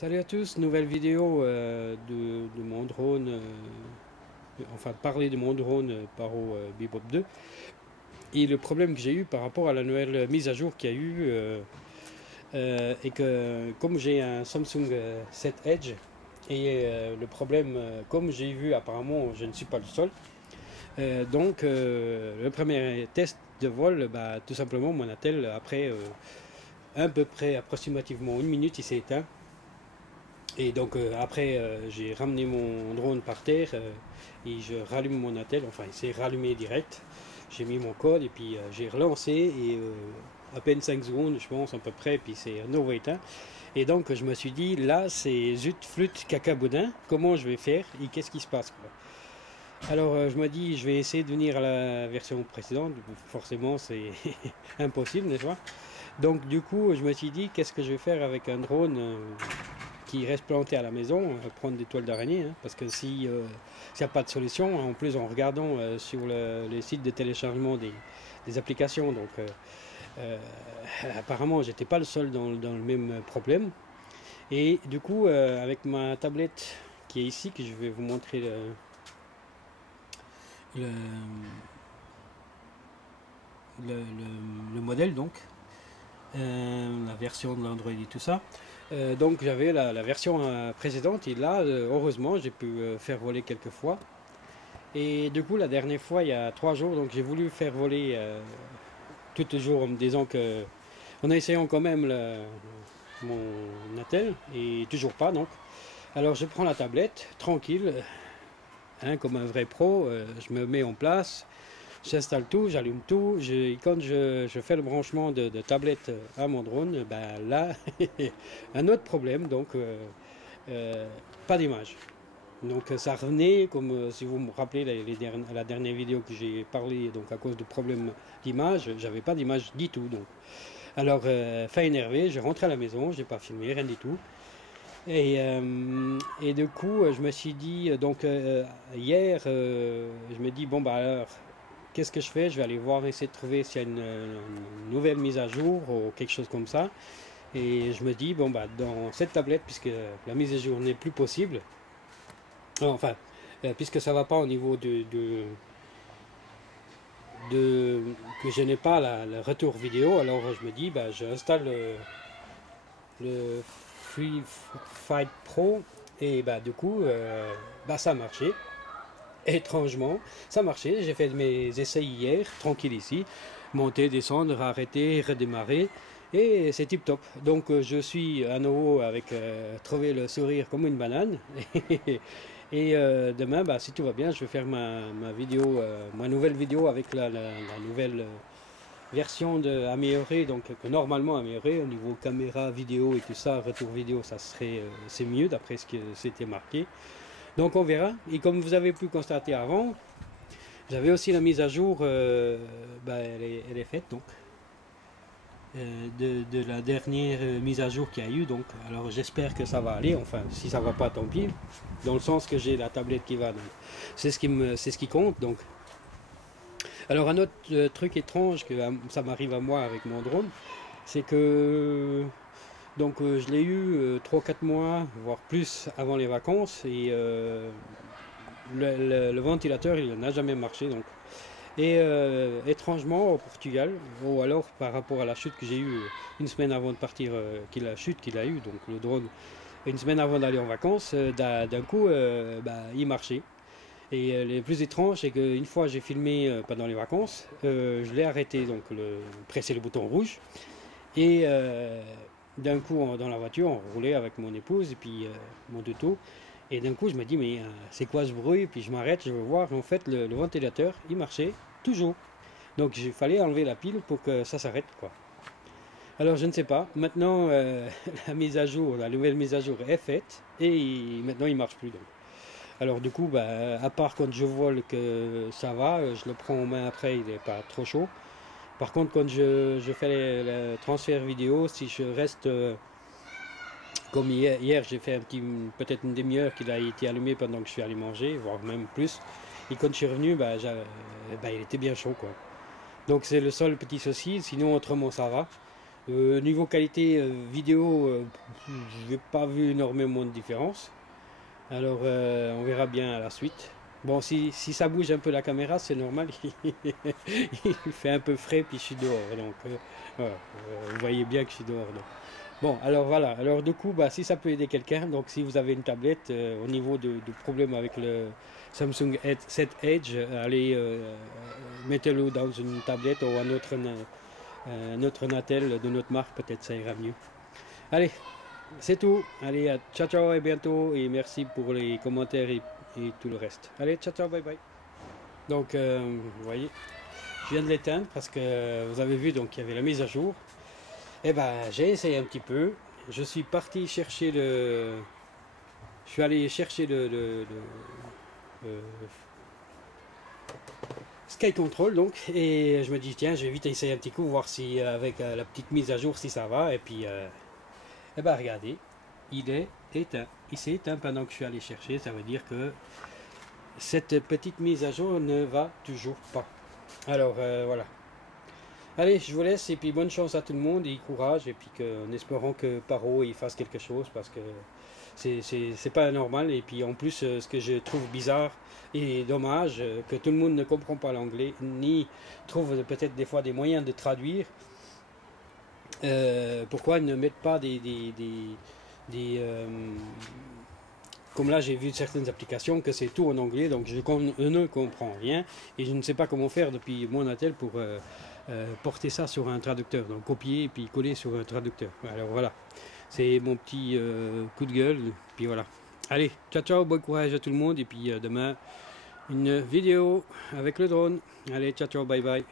Salut à tous, nouvelle vidéo de mon drone, enfin parler de mon drone Paro Bebop 2 et le problème que j'ai eu par rapport à la nouvelle mise à jour qu'il y a eu et que comme j'ai un Samsung 7 Edge et le problème comme j'ai vu apparemment je ne suis pas le seul donc le premier test de vol tout simplement mon attel après à peu près approximativement une minute il s'est éteint. Et donc après, j'ai ramené mon drone par terre et je rallume mon attel. Enfin, il s'est rallumé direct. J'ai mis mon code et puis j'ai relancé et à peine 5 secondes, je pense, à peu près, puis c'est nouveau éteint. Et donc je me suis dit, là, c'est zut, flûte, caca, boudin. Comment je vais faire et qu'est-ce qui se passe, quoi. Alors je me dis, je vais essayer de venir à la version précédente. Forcément, c'est impossible, n'est-ce pas? Donc du coup, je me suis dit, qu'est-ce que je vais faire avec un drone qui reste planté à la maison, prendre des toiles d'araignée, hein, parce que si s'il n'y a pas de solution, en plus en regardant sur les sites de téléchargement des applications, donc apparemment j'étais pas le seul dans le même problème. Et du coup, avec ma tablette qui est ici, que je vais vous montrer le, le modèle, donc la version de l'Android et tout ça. Donc j'avais la version précédente et là heureusement j'ai pu faire voler quelques fois. Et du coup la dernière fois il y a 3 jours, donc j'ai voulu faire voler tout le jour en me disant que en essayant quand même mon attel et toujours pas, donc. Alors je prends la tablette tranquille, hein, comme un vrai pro, je me mets en place. J'installe tout, j'allume tout. Quand je fais le branchement de tablette à mon drone, là, un autre problème, donc pas d'image. Donc ça revenait, comme si vous me rappelez la dernière vidéo que j'ai parlé, donc à cause de problèmes d'image, j'avais pas d'image du tout. Donc. Alors, fin énervé, je rentre à la maison, j'ai pas filmé, rien du tout. Et du coup, je me suis dit, donc hier, je me dis, bon, alors, qu'est-ce que je fais? Je vais aller voir, essayer de trouver s'il y a une nouvelle mise à jour ou quelque chose comme ça. Et je me dis, bon, dans cette tablette, puisque la mise à jour n'est plus possible, enfin, puisque ça ne va pas au niveau que je n'ai pas le retour vidéo, alors je me dis, j'installe le Free Fight Pro et du coup, ça a marché. Étrangement, ça marchait. J'ai fait mes essais hier, tranquille ici. Monter, descendre, arrêter, redémarrer. Et c'est tip top. Donc je suis à nouveau avec trouver le sourire comme une banane. Et demain, si tout va bien, je vais faire ma vidéo, ma nouvelle vidéo avec la nouvelle version améliorée, donc que normalement améliorée au niveau caméra, vidéo et tout ça, retour vidéo, ça serait c'est mieux d'après ce que c'était marqué. Donc on verra. Et comme vous avez pu constater avant, j'avais aussi la mise à jour, elle est faite donc de la dernière mise à jour qu'il y a eu. Donc alors j'espère que ça va aller. Enfin si ça va pas, tant pis. Dans le sens que j'ai la tablette qui va. C'est ce qui compte. Donc alors un autre truc étrange que ça m'arrive à moi avec mon drone, c'est que donc je l'ai eu 3-4 mois, voire plus avant les vacances et le ventilateur il n'a jamais marché donc. Et étrangement au Portugal, ou alors par rapport à la chute que j'ai eue une semaine avant de partir, la chute qu'il a eue, donc le drone, une semaine avant d'aller en vacances, d'un coup il marchait. Et le plus étrange c'est qu'une fois j'ai filmé pendant les vacances, je l'ai arrêté, donc presser le bouton rouge. Et d'un coup, dans la voiture, on roulait avec mon épouse et puis mon tuto. Et d'un coup, je me dis, mais c'est quoi ce bruit? Puis je m'arrête, je veux voir. En fait, le ventilateur, il marchait toujours. Donc, il fallait enlever la pile pour que ça s'arrête, quoi. Alors, je ne sais pas. Maintenant, la mise à jour, la nouvelle mise à jour est faite. Et maintenant, il ne marche plus. Donc. Alors, du coup, à part quand je vole que ça va, je le prends en main après, il n'est pas trop chaud. Par contre, quand je fais le transfert vidéo, si je reste comme hier j'ai fait peut-être une demi-heure qu'il a été allumé pendant que je suis allé manger, voire même plus. Et quand je suis revenu, il était bien chaud, quoi. Donc c'est le seul petit souci, sinon autrement ça va. Niveau qualité vidéo, je n'ai pas vu énormément de différence. Alors on verra bien à la suite. Bon, si ça bouge un peu la caméra, c'est normal. Il fait un peu frais, puis je suis dehors. Donc voilà, vous voyez bien que je suis dehors. Donc. Bon, alors voilà. Alors du coup, bah, si ça peut aider quelqu'un, donc si vous avez une tablette au niveau de problème avec le Samsung 7 Edge, allez, mettez-le dans une tablette ou un autre Natel de notre marque, peut-être ça ira mieux. Allez, c'est tout. Allez, ciao ciao et bientôt. Et merci pour les commentaires et tout le reste. Allez, ciao ciao, bye bye. Donc, vous voyez, je viens de l'éteindre parce que vous avez vu, donc il y avait la mise à jour. Et ben, j'ai essayé un petit peu. Je suis parti chercher le. Je suis allé chercher le Sky Control, donc, et je me dis, tiens, je vais vite essayer un petit coup, voir si avec la petite mise à jour, si ça va. Et puis, et ben, regardez, il est éteint. Il s'est éteint pendant que je suis allé chercher. Ça veut dire que cette petite mise à jour ne va toujours pas. Alors, voilà. Allez, je vous laisse et puis bonne chance à tout le monde et courage. Et puis en espérant que Paro il fasse quelque chose parce que c'est pas normal. Et puis en plus, ce que je trouve bizarre et dommage, que tout le monde ne comprend pas l'anglais ni trouve peut-être des fois des moyens de traduire. Pourquoi ils ne mettent pas comme là j'ai vu certaines applications que c'est tout en anglais, donc je ne comprends rien et je ne sais pas comment faire depuis mon Natel pour porter ça sur un traducteur, donc copier et puis coller sur un traducteur. Alors voilà, c'est mon petit coup de gueule, puis voilà. Allez, ciao ciao, bon courage à tout le monde et puis demain une vidéo avec le drone. Allez, ciao ciao, bye bye.